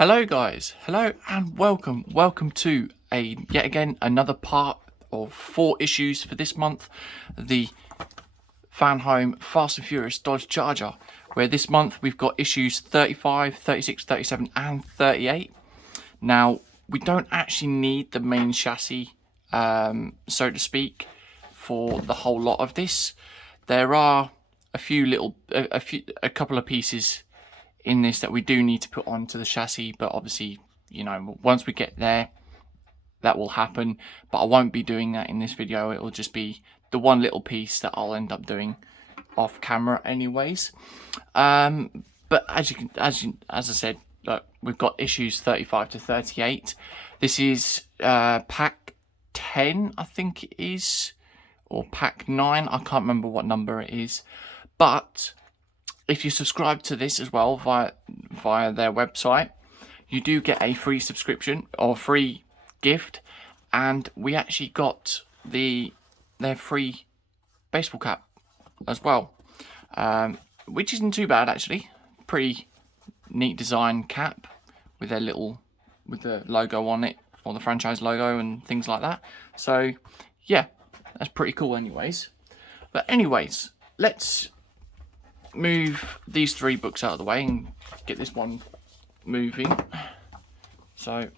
Hello guys, hello and welcome to yet again another part of 4 issues for this month, the Fanhome Fast and Furious Dodge Charger, where this month we've got issues 35, 36, 37 and 38. Now, we don't actually need the main chassis, so to speak, for the whole lot of this. There are a couple of pieces in this that we do need to put onto the chassis, but obviously, you know, once we get there, that will happen. But I won't be doing that in this video. It will just be the one little piece that I'll end up doing off camera anyways. But as I said, look, we've got issues 35 to 38. This is pack 10, I think it is, or pack 9. I can't remember what number it is, but if you subscribe to this as well via their website, you do get a free subscription or free gift, and we actually got their free baseball cap as well, which isn't too bad actually. Pretty neat design cap with the logo on it, or the franchise logo and things like that. So yeah, that's pretty cool anyways. But anyways, let's move these 3 books out of the way and get this one moving. So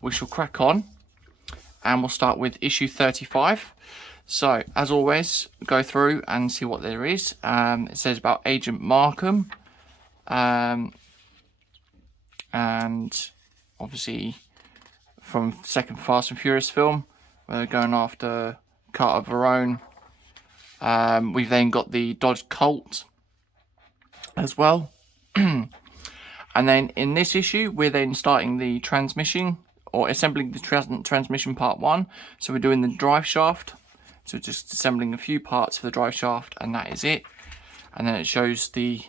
we shall crack on, and we'll start with issue 35. So as always, go through and see what there is. It says about Agent Markham, and obviously from second Fast and Furious film, where they're going after Carter Verone. We've then got the Dodge Colt as well. And then in this issue, we're then starting the transmission, or assembling the transmission part 1. So we're doing the drive shaft. So just assembling a few parts for the drive shaft, and that is it. And then it shows the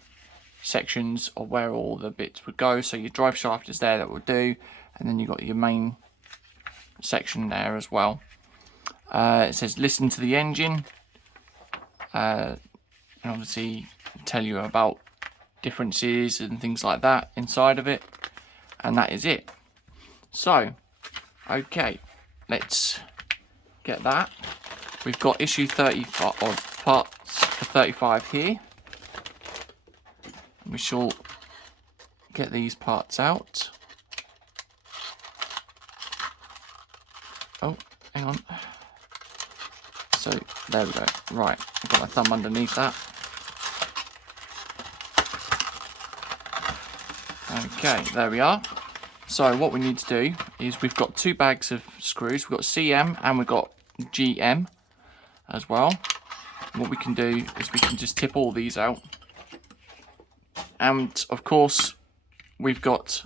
sections of where all the bits would go. So your drive shaft is there, that will do. And then you've got your main section there as well. It says listen to the engine. And obviously tell you about differences and things like that inside of it, and that is it. So okay, let's get that. We've got issue 35 or parts for 35 here. We shall get these parts out. Oh, hang on. So there we go. Right, I've got my thumb underneath that. Okay, there we are. So what we need to do is, we've got 2 bags of screws. We've got CM and we've got GM as well. What we can do is we can just tip all these out. And of course, we've got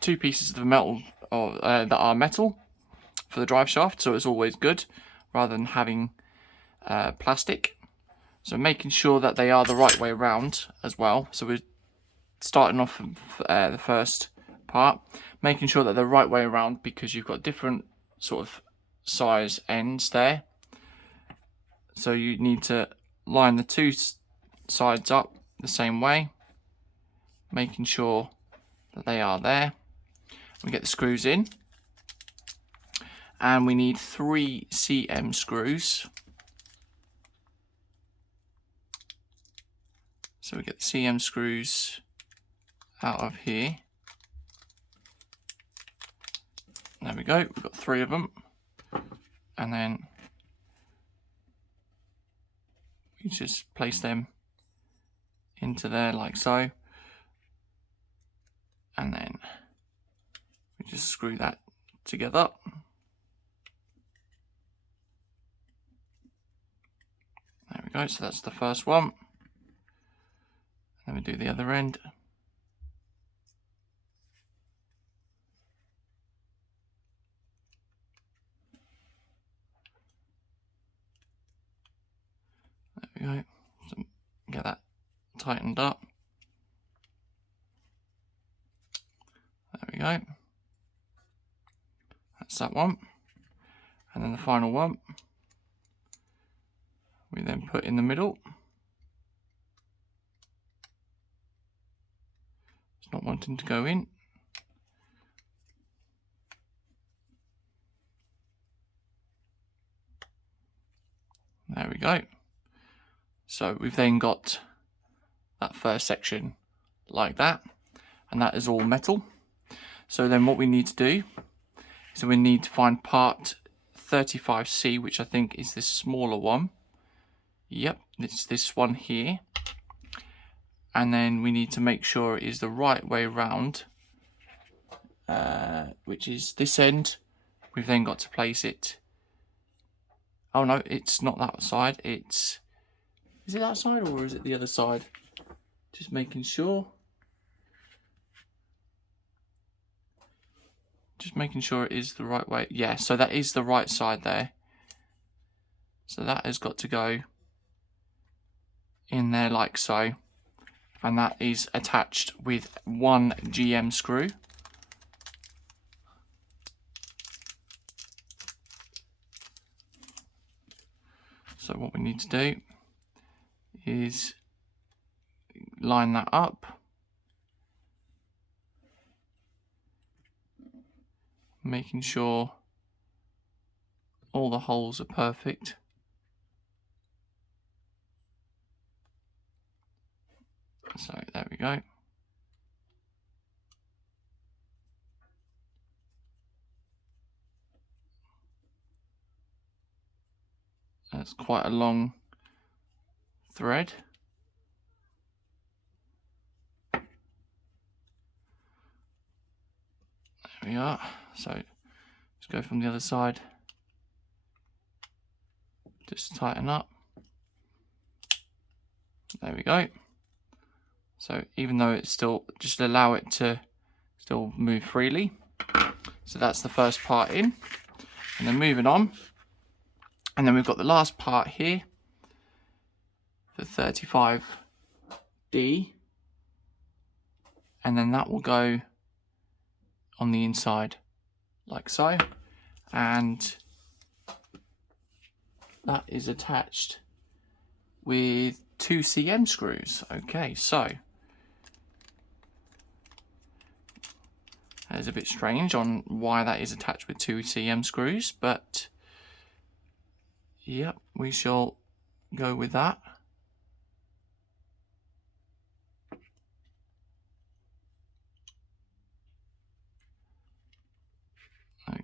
2 pieces of metal that are metal for the drive shaft, so it's always good rather than having plastic. So making sure that they are the right way around as well. So we're starting off the first part, making sure that they're the right way around, because you've got different sort of size ends there. So you need to line the 2 sides up the same way, making sure that they are there. We get the screws in, and we need 3 CM screws. So we get the CM screws out of here. There we go, we've got 3 of them. And then you just place them into there like so. And then we just screw that together. There we go, so that's the first one. Then we do the other end. There we go. So get that tightened up. There we go. That's that one. And then the final one, we then put in the middle. It's not wanting to go in. There we go. So we've then got that first section like that, and that is all metal. So then what we need to do is we need to find part 35C, which I think is this smaller one. Yep, it's this one here. And then we need to make sure it is the right way round, which is this end. We've then got to place it. Oh no, it's not that side. Is it that side or is it the other side? Just making sure. Just making sure it is the right way. Yeah, so that is the right side there. So that has got to go in there like so. And that is attached with one GM screw. So what we need to do is line that up, making sure all the holes are perfect. So there we go. That's quite a long thread. There we are. So let's go from the other side. Just tighten up. There we go. So even though it's still, just allow it to still move freely. So that's the first part in. And then moving on. And then we've got the last part here, the 35D. And then that will go on the inside, like so. And that is attached with 2 CM screws. Okay, so that is a bit strange on why that is attached with 2 CM screws, but yep, we shall go with that.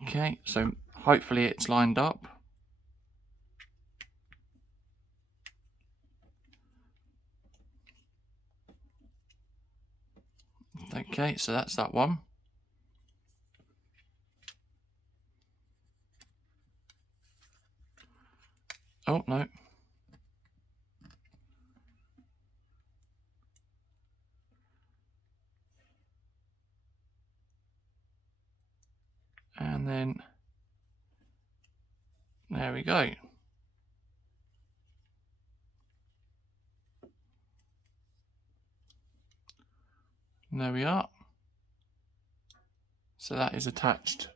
Okay, so hopefully it's lined up. Okay, so that's that one. Oh, no. And then, there we go. And there we are. So that is attached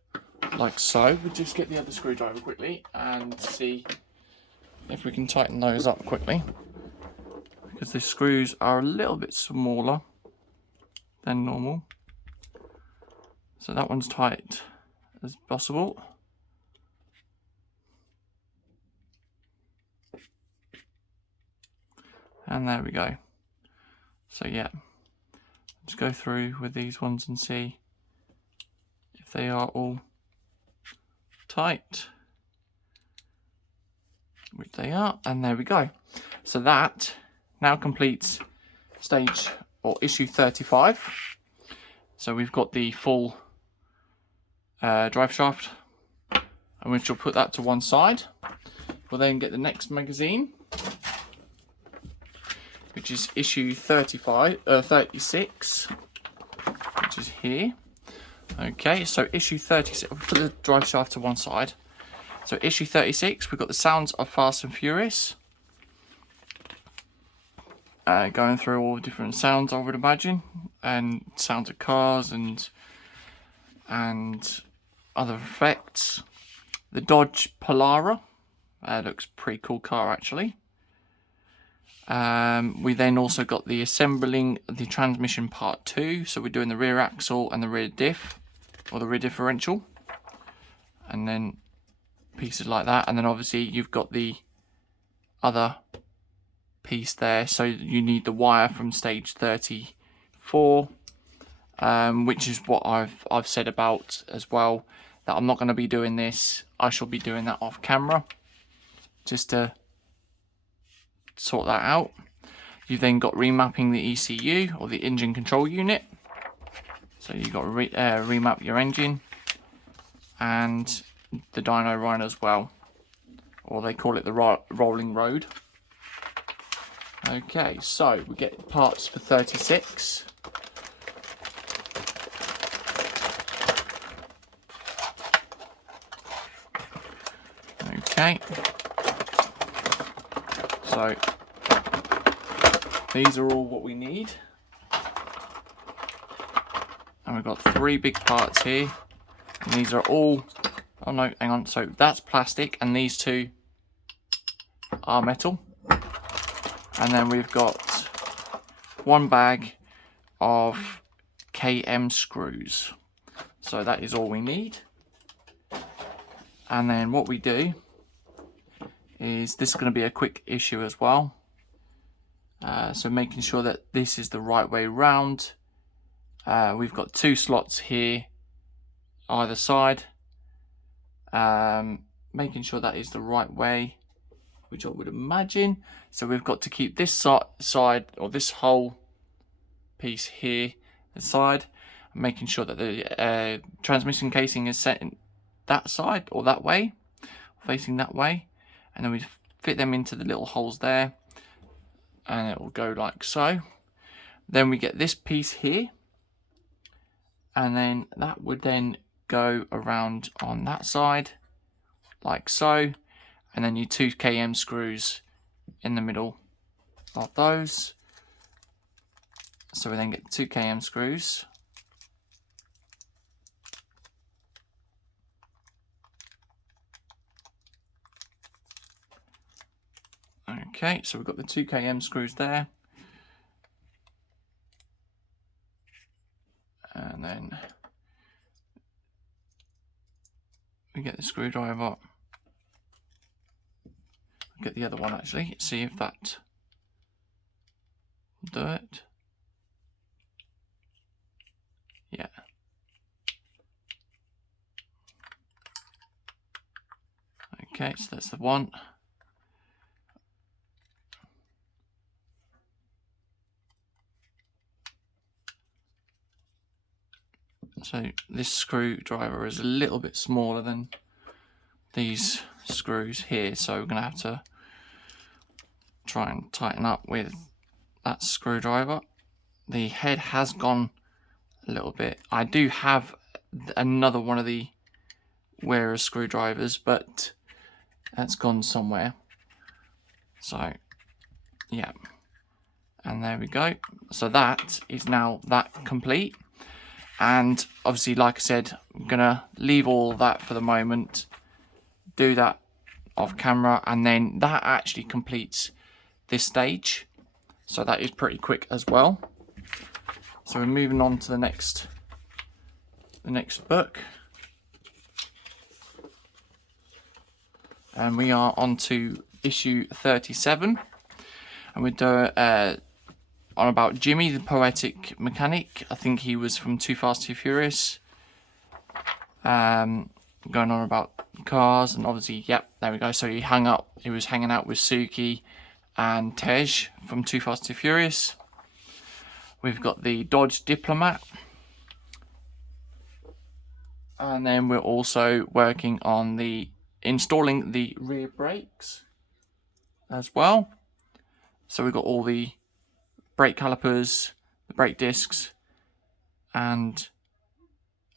like so. We'll just get the other screwdriver quickly and see if we can tighten those up quickly, because the screws are a little bit smaller than normal. So that one's tight as possible. And there we go. So yeah, let's go through with these ones and see if they are all tight, which they are, and there we go. So that now completes stage or issue 35. So we've got the full drive shaft, and we shall put that to one side. We'll then get the next magazine, which is issue 36, which is here. Okay, so issue 36, I'll put the drive shaft to one side. So issue 36, we've got the sounds of Fast and Furious. Going through all the different sounds, I would imagine, and sounds of cars and other effects. The Dodge Polara, looks pretty cool car actually. We then also got the assembling the transmission part 2, so we're doing the rear axle and the rear diff, or the rear differential, and then pieces like that. And then obviously you've got the other piece there. So you need the wire from stage 34, which is what I've said about as well, that I'm not going to be doing this. I shall be doing that off camera just to sort that out. You've then got remapping the ECU, or the engine control unit. So you've got to remap your engine and the dyno run as well, or they call it the rolling road. Okay, so we get parts for 36. Okay, so these are all what we need, and we've got 3 big parts here, and these are all, oh no, hang on, so that's plastic and these 2 are metal. And then we've got 1 bag of KM screws. So that is all we need. And then what we do is, this is going to be a quick issue as well. So making sure that this is the right way round. We've got 2 slots here either side. Making sure that is the right way, which I would imagine. So we've got to keep this side, or this whole piece here aside, and making sure that the transmission casing is set in that side, or that way, facing that way. And then we fit them into the little holes there, and it will go like so. Then we get this piece here, and then that would then go around on that side, like so. And then your 2 KM screws in the middle of those. So we then get 2 KM screws. Okay, so we've got the 2 KM screws there. And then we get the screwdriver. Get the other one actually, see if that will do it. Yeah. Okay, so that's the one. So this screwdriver is a little bit smaller than these screws here, so we're going to have to try and tighten up with that screwdriver. The head has gone a little bit. I do have another one of the wearer screwdrivers, but that's gone somewhere. So yeah, and there we go. So that is now that complete. And obviously, like I said, I'm gonna leave all that for the moment, do that off camera, and then that actually completes this stage. So that is pretty quick as well. So we're moving on to the next book, and we are on to issue 37, and we're doing on about Jimmy the Poetic Mechanic. I think he was from Too Fast Too Furious. Going on about cars, and obviously, yep, there we go. So he was hanging out with Suki and Tej from Too Fast Too Furious. We've got the Dodge Diplomat, and then we're also working on installing the rear brakes as well. So we've got all the brake calipers, the brake discs, and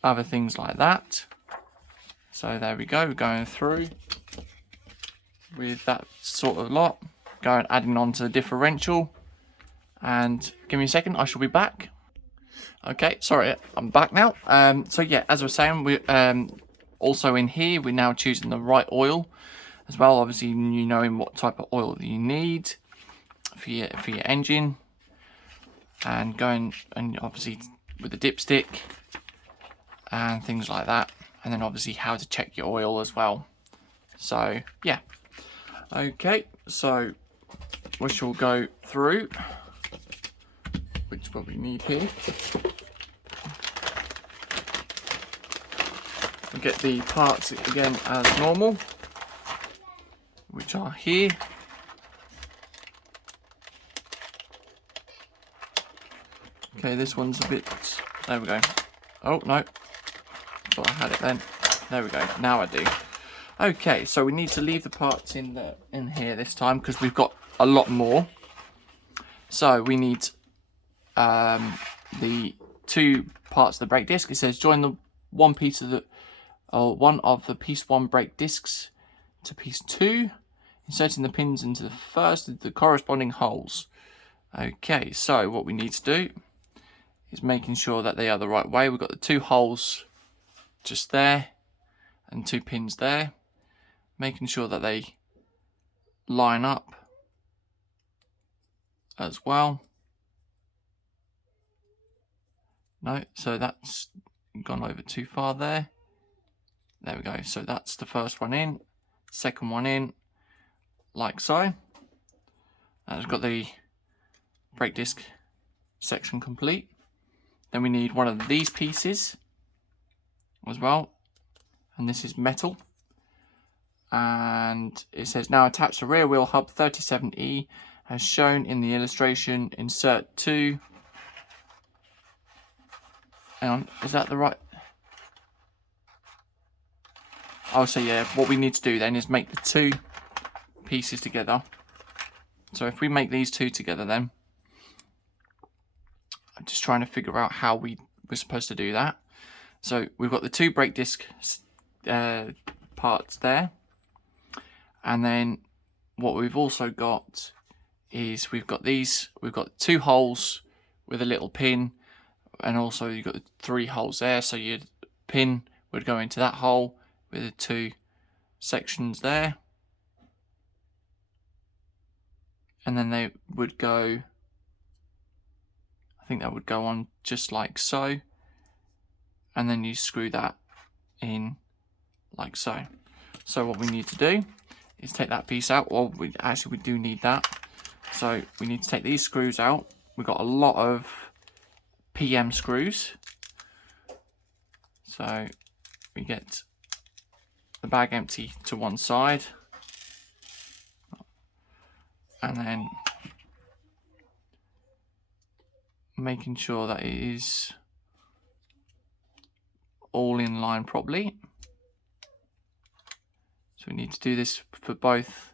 other things like that. So there we go, we're going through with that sort of lot, adding on to the differential. And give me a second, I shall be back. Okay, sorry, I'm back now. So yeah, as I was saying, we also in here, we're now choosing the right oil as well. Obviously, you knowing what type of oil you need for your engine, and going and obviously with the dipstick and things like that, and then obviously how to check your oil as well. So yeah, okay, so we shall go through, which is what we need here. We get the parts again as normal, which are here. Okay, this one's a bit, there we go. Oh no, thought I had it then. There we go, now I do. Okay, so we need to leave the parts in here this time because we've got a lot more. So we need the 2 parts of the brake disc. It says join the one of the piece 1 brake discs to piece 2, inserting the pins into the first of the corresponding holes. Okay, so what we need to do is making sure that they are the right way. We've got the 2 holes just there and 2 pins there, making sure that they line up as well. No, so that's gone over too far there. There we go. So that's the first one in, second one in, like so. That's got the brake disc section complete. Then we need one of these pieces as well, and this is metal. And it says now attach the rear wheel hub 37E as shown in the illustration. Insert 2. Hang on, is that the right? Oh, so yeah, what we need to do then is make the 2 pieces together. So if we make these 2 together then, I'm just trying to figure out how we're supposed to do that. So we've got the 2 brake disc parts there. And then what we've also got is we've got 2 holes with a little pin, and also you've got 3 holes there. So your pin would go into that hole with the 2 sections there. And then they would go, I think that would go on just like so. And then you screw that in like so. So what we need to do is take that piece out. Well, we do need that. So we need to take these screws out. We've got a lot of PM screws. So we get the bag empty to one side. And then making sure that it is all in line properly. So we need to do this for both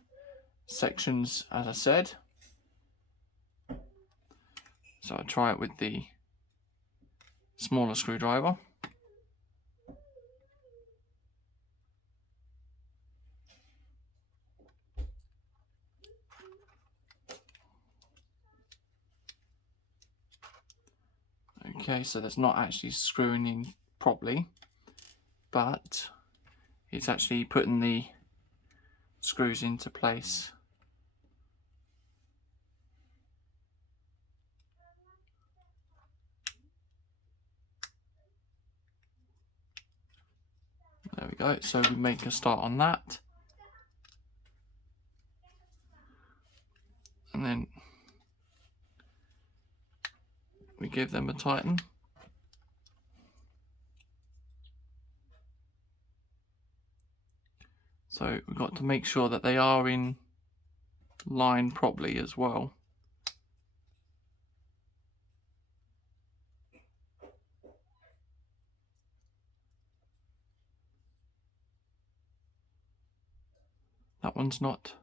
sections, as I said. So I'll try it with the smaller screwdriver. Okay, so that's not actually screwing in properly, but it's actually putting the screws into place. There we go. So we make a start on that. And then we give them a tighten. So we've got to make sure that they are in line properly as well. That one's not.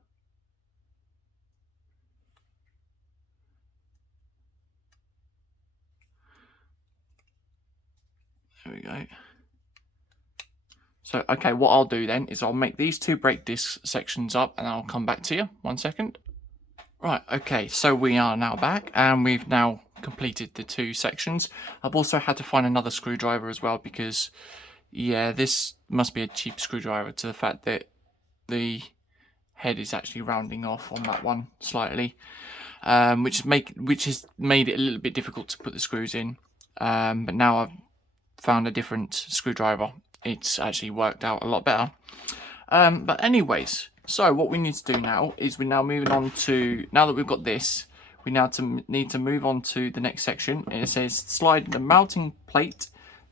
There we go. So, okay, what I'll do then is I'll make these 2 brake disc sections up and I'll come back to you. 1 second. Right, okay, so we are now back and we've now completed the 2 sections. I've also had to find another screwdriver as well because, yeah, this must be a cheap screwdriver to the fact that the head is actually rounding off on that one slightly, which has made it a little bit difficult to put the screws in. But now I've found a different screwdriver. It's actually worked out a lot better. But anyways, So what we need to do now is we're now moving on to, now that we've got this, we now need to move on to the next section. It says slide the mounting plate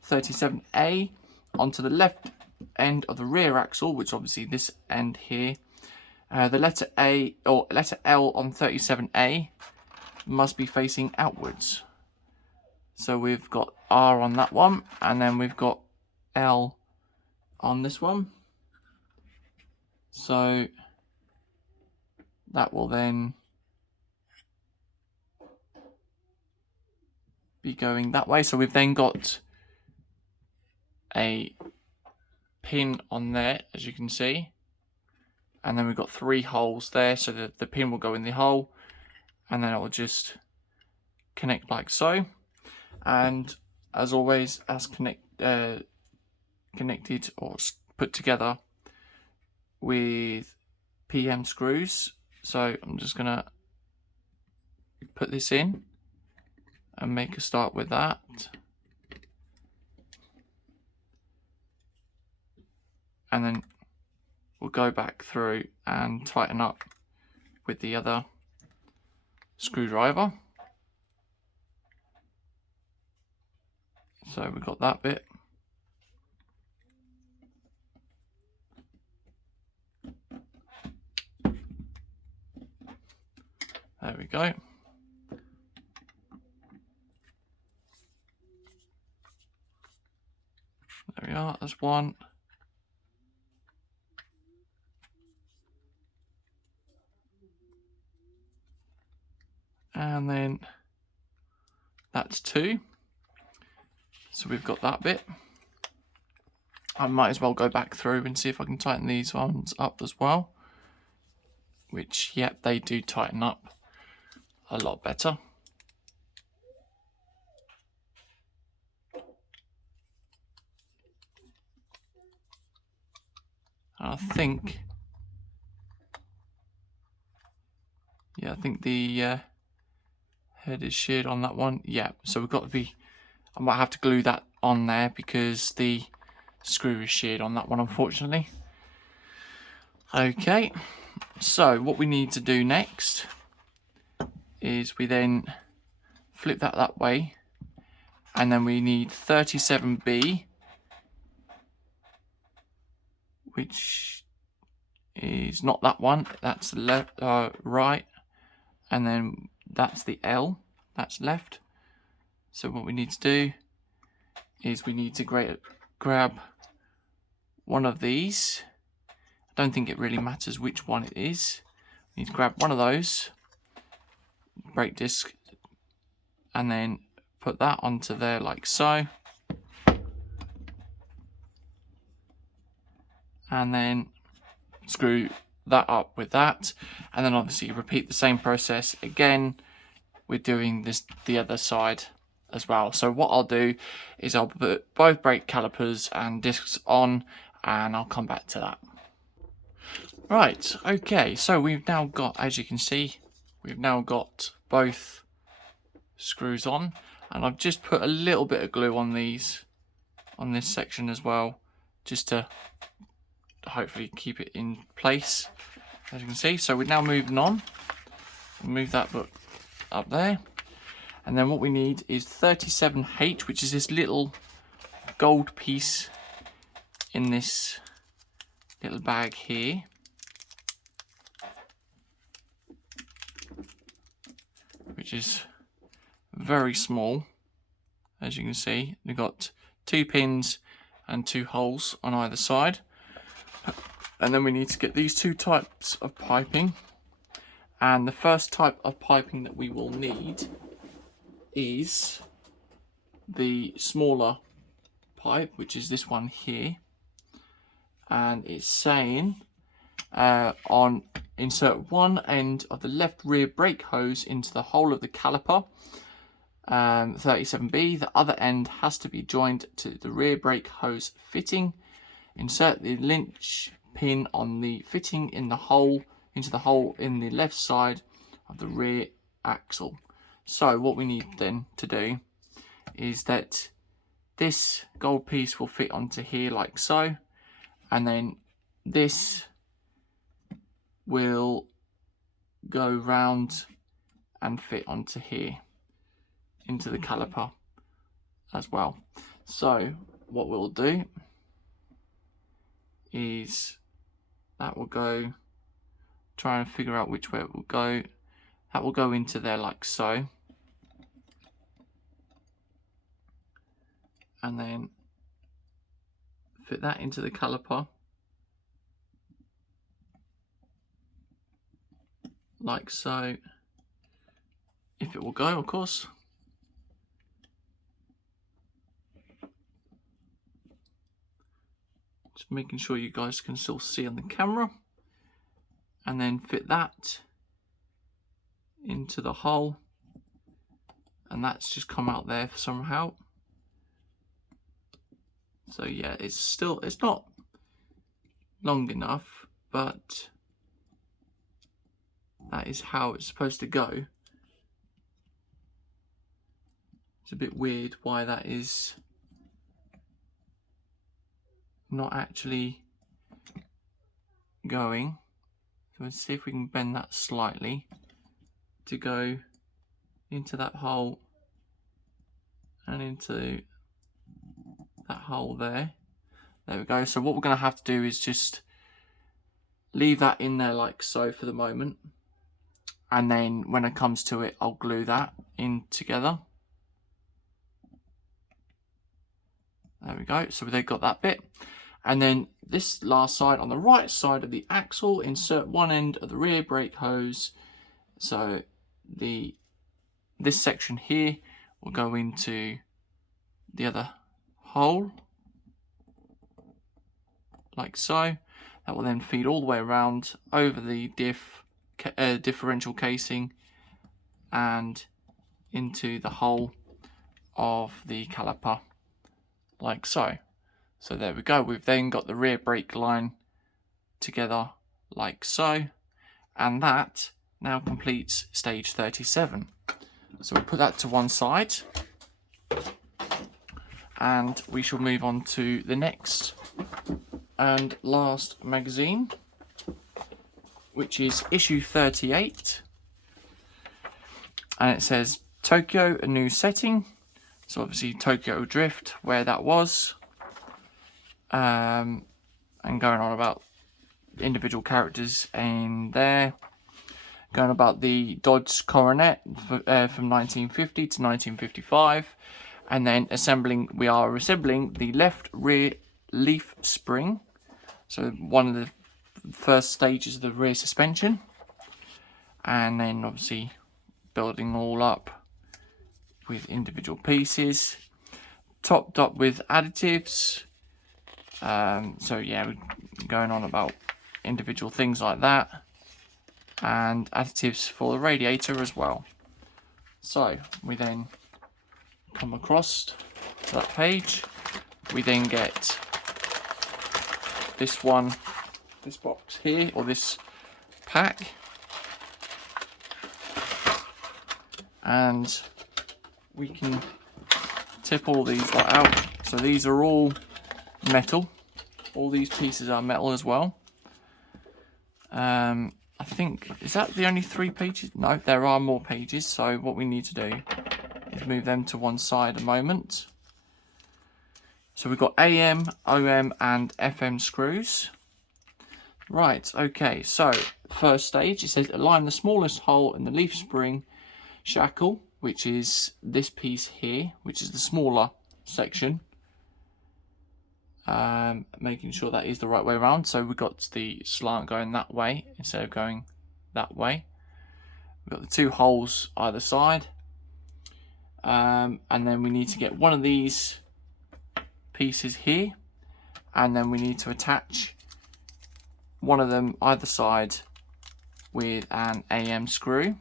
37A onto the left end of the rear axle, which obviously this end here. The letter A or letter L on 37A must be facing outwards. So we've got R on that one, and then we've got L on this one. So that will then be going that way. So we've then got a pin on there, as you can see, and then we've got 3 holes there, so that the pin will go in the hole, and then it will just connect like so. And as always, as connected or put together with PM screws. So I'm just gonna put this in and make a start with that. And then we'll go back through and tighten up with the other screwdriver. So we've got that bit. There we go. There we are, there's one. And then that's 2. So we've got that bit. I might as well go back through and see if I can tighten these ones up as well. Which, yep, they do tighten up a lot better. I think, yeah, I think the head is sheared on that one. Yeah, so we've got to be, I might have to glue that on there because the screw is sheared on that one, unfortunately. Okay, so what we need to do next is we then flip that way, and then we need 37B, which is not that one, that's left, right, and then that's the L, that's left. So what we need to do is we need to grab one of these. I don't think it really matters which one it is. We need to grab one of those brake disc and then put that onto there like so. And then screw that up with that, and then obviously repeat the same process again. We're doing this the other side as well. So what I'll do is I'll put both brake calipers and discs on, and I'll come back to that. Right, okay, so we've now got, as you can see, we've now got both screws on, and I've just put a little bit of glue on these, on this section as well, just to hopefully keep it in place, as you can see. So we're now moving on. Move that book up there, and then what we need is 37H, which is this little gold piece in this little bag here. Which is very small, as you can see. We've got 2 pins and 2 holes on either side. And then we need to get these 2 types of piping. And the first type of piping that we will need is the smaller pipe, which is this one here. And it's saying on insert one end of the left rear brake hose into the hole of the caliper, 37B. The other end has to be joined to the rear brake hose fitting. Insert the linch pin on the fitting in the hole, into the hole in the left side of the rear axle. So what we need then to do is that this gold piece will fit onto here like so, and then this will go round and fit onto here, into the caliper as well. So what we'll do is that will go, try and figure out which way it will go. That will go into there like so. And then fit that into the caliper like so, if it will go, of course. Just making sure you guys can still see on the camera. And then fit that into the hole, and that's just come out there somehow. So yeah, it's not long enough, but that is how it's supposed to go. It's a bit weird why that is not actually going. So let's see if we can bend that slightly to go into that hole and into that hole there. There we go. So what we're going to have to do is just leave that in there like so for the moment, and then when it comes to it, I'll glue that in together. There we go. So they've got that bit. And then this last side, on the right side of the axle, insert one end of the rear brake hose. So this section here will go into the other hole, like so. That will then feed all the way around over the differential casing and into the hole of the caliper, like so. So there we go. We've then got the rear brake line together like so, and that now completes stage 37. So we'll put that to one side, and we shall move on to the next and last magazine, which is issue 38, and it says Tokyo, a new setting. So obviously Tokyo Drift, where that was, and going on about individual characters in there, going about the Dodge Coronet from 1950 to 1955, and then we are assembling the left rear leaf spring, so one of the first stages of the rear suspension, and then obviously building all up with individual pieces, topped up with additives. So yeah, we're going on about individual things like that, and additives for the radiator as well. So we then come across to that page. We then get this box here, or this pack, and we can tip all these out. So these are all metal. All these pieces are metal as well. I think, is that the only 3 pages? No, there are more pages. So what we need to do is move them to one side a moment. So we've got AM, OM and FM screws. Right, okay, so first stage, it says align the smallest hole in the leaf spring shackle, which is this piece here, which is the smaller section. Making sure that is the right way around. So we've got the slant going that way instead of going that way. We've got the 2 holes either side, and then we need to get one of these pieces here, and then we need to attach one of them either side with an AM screw.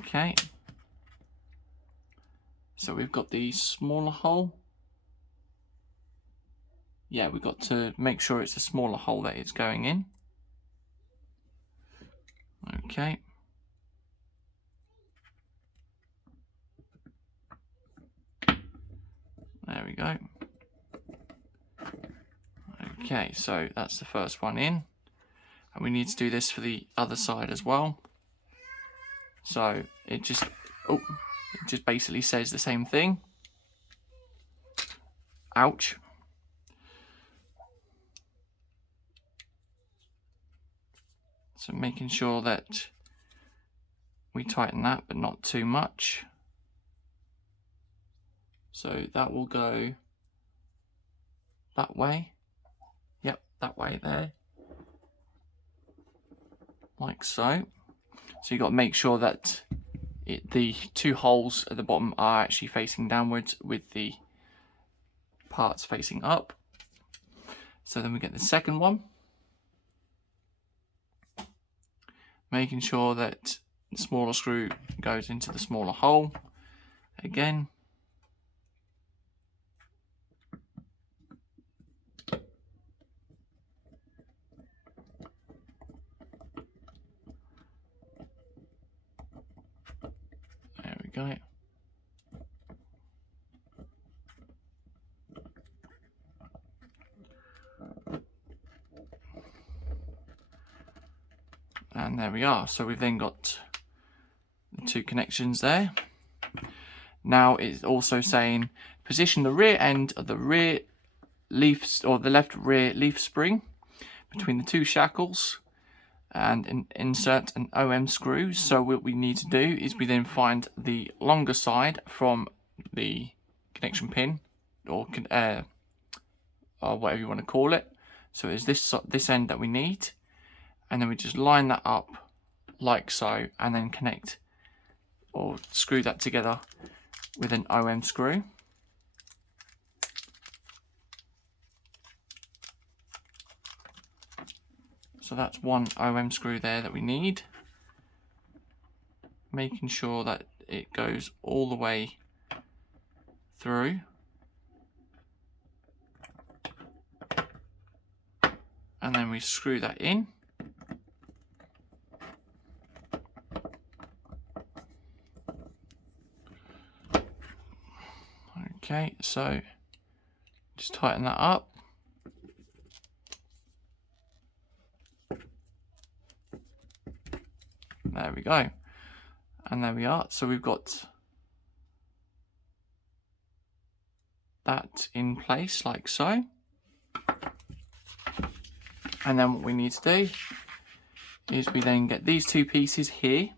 Okay, so we've got the smaller hole. Yeah, we've got to make sure it's a smaller hole that it's going in. Okay. There we go. Okay, so that's the first one in, and we need to do this for the other side as well. So it just basically says the same thing. Ouch. So making sure that we tighten that, but not too much. So that will go that way. Yep, that way there. Like so. So you've got to make sure that the two holes at the bottom are actually facing downwards with the parts facing up. So then we get the second one. Making sure that the smaller screw goes into the smaller hole. Again. There we go. And there we are. So we've then got the two connections there. Now it's also saying position the rear end of the rear leaf or the left rear leaf spring between the two shackles and insert an OM screw. So what we need to do is we then find the longer side from the connection pin or whatever you want to call it. So it's this end that we need, and then we just line that up like so, and then connect or screw that together with an OM screw. So that's one OM screw there that we need. Making sure that it goes all the way through. And then we screw that in. Okay, so just tighten that up. There we go. And there we are. So we've got that in place like so. And then what we need to do is we then get these two pieces here,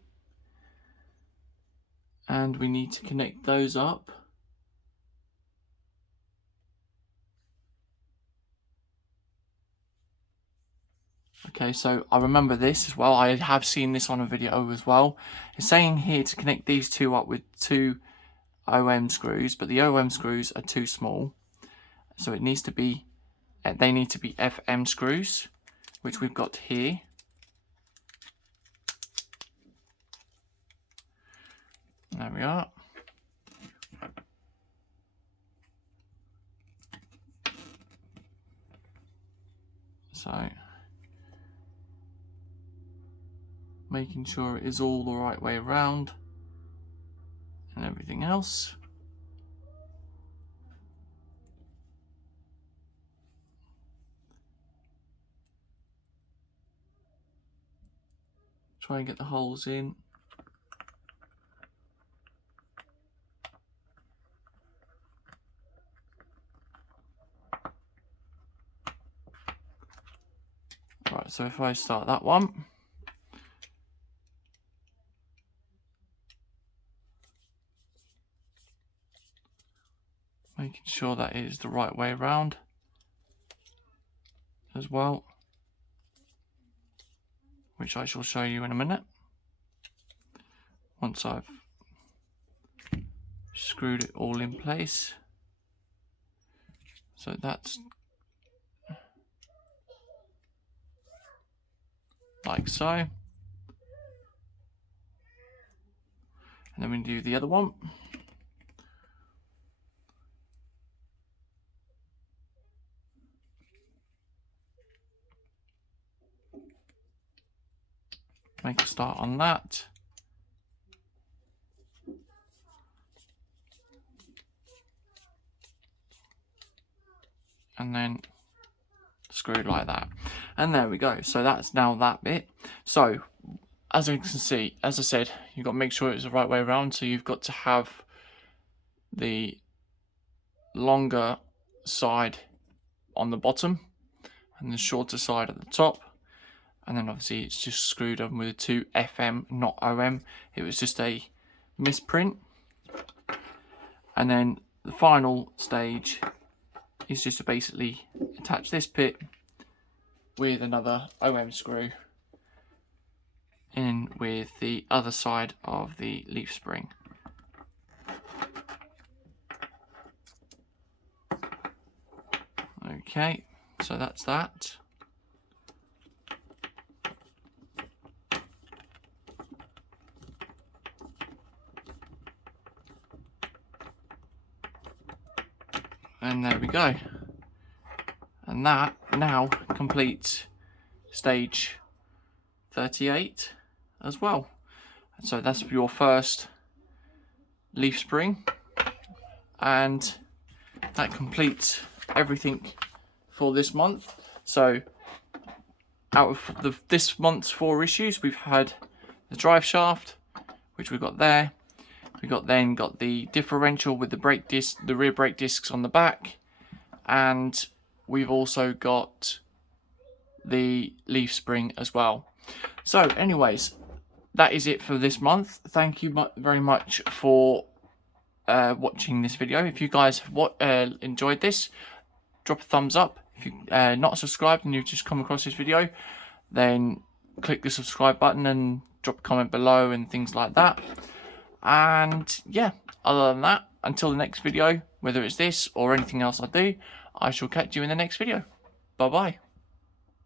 and we need to connect those up. Okay, so I remember this as well. I have seen this on a video as well. It's saying here to connect these two up with two OM screws, but the OM screws are too small. So it needs to be, they need to be FM screws, which we've got here. There we are. So making sure it is all the right way around and everything else. Try and get the holes in. Right, so if I start that one. Making sure that it is the right way around as well, which I shall show you in a minute once I've screwed it all in place. So that's like so. And then we do the other one. Make a start on that. And then screwed like that. And there we go. So that's now that bit. So as you can see, as I said, you've got to make sure it's the right way around. So you've got to have the longer side on the bottom and the shorter side at the top. And then obviously it's just screwed on with a 2 FM, not OM. It was just a misprint. And then the final stage is just to basically attach this bit with another OM screw in with the other side of the leaf spring. Okay, so that's that. And there we go. And that now completes stage 38 as well. So that's your first leaf spring. And that completes everything for this month. So out of this month's 4 issues, we've had the drive shaft, which we've got there. We got the differential with the brake disc, the rear brake discs on the back, and we've also got the leaf spring as well. So anyways, that is it for this month. Thank you very much for watching this video. If you guys enjoyed this, drop a thumbs up. If you're not subscribed and you've just come across this video, then click the subscribe button and drop a comment below and things like that. And yeah, other than that, until the next video, whether it's this or anything else I do, I shall catch you in the next video. Bye bye.